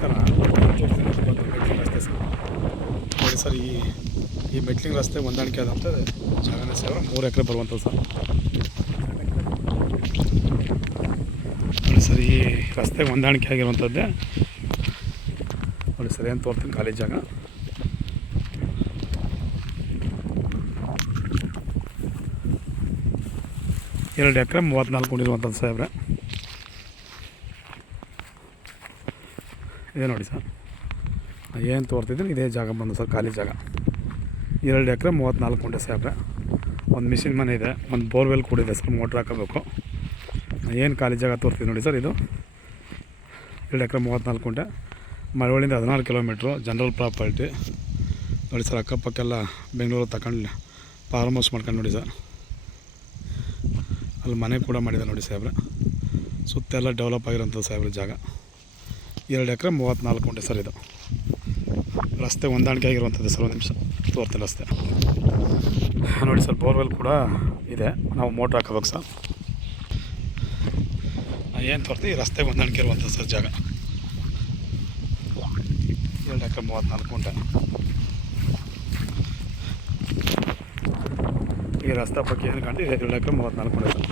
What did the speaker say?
ನಮಸ್ಕಾರ. ಮೆಟ್ಲಿಂಗ್ ರಸ್ತೆ ಸರ್ ನೋಡಿ ಸರ್. ಈ ಮೆಟ್ಲಿಂಗ್ ರಸ್ತೆ ಹೊಂದಾಣಿಕೆ ಆದಂಥ ಜಾಗನೇ ಸರ್ 3 ಎಕರೆ ಬರುವಂಥದ್ದು ಸರ್. ನೋಡಿ ಸರ್, ಈ ರಸ್ತೆ ಹೊಂದಾಣಿಕೆ ಆಗಿರುವಂಥದ್ದೇ ನೋಡಿ ಸರ್. ಏನು ತೋರ್ತೀನಿ ಖಾಲಿ ಜಾಗ. ಎರಡು ಎಕರೆ 34 ಕೊಂಡಿರುವಂಥದ್ದು ಸಾಹೇಬ್ರೆ. ಇದೇ ನೋಡಿ ಸರ್, ಏನು ತೋರ್ತಿದ್ದೀನಿ ಇದೇ ಜಾಗ ಬಂದು ಸರ್, ಖಾಲಿ ಜಾಗ. 2 ಎಕರೆ 34 ಕೊಂಡೆ ಸಾಹೇಬ್ರೆ. ಒಂದು ಮಿಷಿನ್ ಮನೆ ಇದೆ, ಒಂದು ಬೋರ್ವೆಲ್ ಕೂಡ ಇದೆ ಸರ್, ಮೋಟ್ರ್ ಹಾಕೋಬೇಕು. ಏನು ಖಾಲಿ ಜಾಗ ತೋರ್ತೀವಿ ನೋಡಿ ಸರ್. ಇದು 2 ಎಕರೆ 34 ಕೊಂಡೆ, ಮಳವಳ್ಳಿಯಿಂದ 16 ಕಿಲೋಮೀಟ್ರು, ಜನರಲ್ ಪ್ರಾಪರ್ಟಿ ನೋಡಿ ಸರ್. ಅಕ್ಕಪಕ್ಕೆಲ್ಲ ಬೆಂಗಳೂರು ತಗೊಂಡು ಫಾರ್ಮ್ ಹೌಸ್ ಮಾಡ್ಕೊಂಡು ನೋಡಿ ಸರ್. ಅಲ್ಲಿ ಮನೆ ಕೂಡ ಮಾಡಿದೆ ನೋಡಿ ಸಾಹೇಬ್ರೆ. ಸುತ್ತೆಲ್ಲ ಡೆವಲಪ್ ಆಗಿರೋಂಥದ್ದು ಸಾಹೇಬ್ರೆ ಜಾಗ. 2 ಎಕರೆ 34 ಕೊಂಡೆ ಸರ್. ಇದು ರಸ್ತೆ ಹೊಂದಾಣಿಕೆ ಆಗಿರುವಂಥದ್ದು ಸರ್. ಒಂದು ನಿಮಿಷ ತೋರ್ತೀನಿ ರಸ್ತೆ ನೋಡಿ ಸರ್. ಬೋರ್ವೆಲ್ ಕೂಡ ಇದೆ, ನಾವು ಮೋಟ್ರ್ ಹಾಕೋಬೇಕು ಸರ್. ಏನು ತೋರ್ತೀವಿ ರಸ್ತೆ ಹೊಂದಾಣಿಕೆ ಇರುವಂಥದ್ದು ಸರ್ ಜಾಗ. 2 ಎಕರೆ 34 ಕೊಂಡೆ. ಈ ರಸ್ತೆ ಬಗ್ಗೆ ಏನು ಕಂಡು 2 ಎಕರೆ 34 ಕೊಂಡೆ ಸರ್.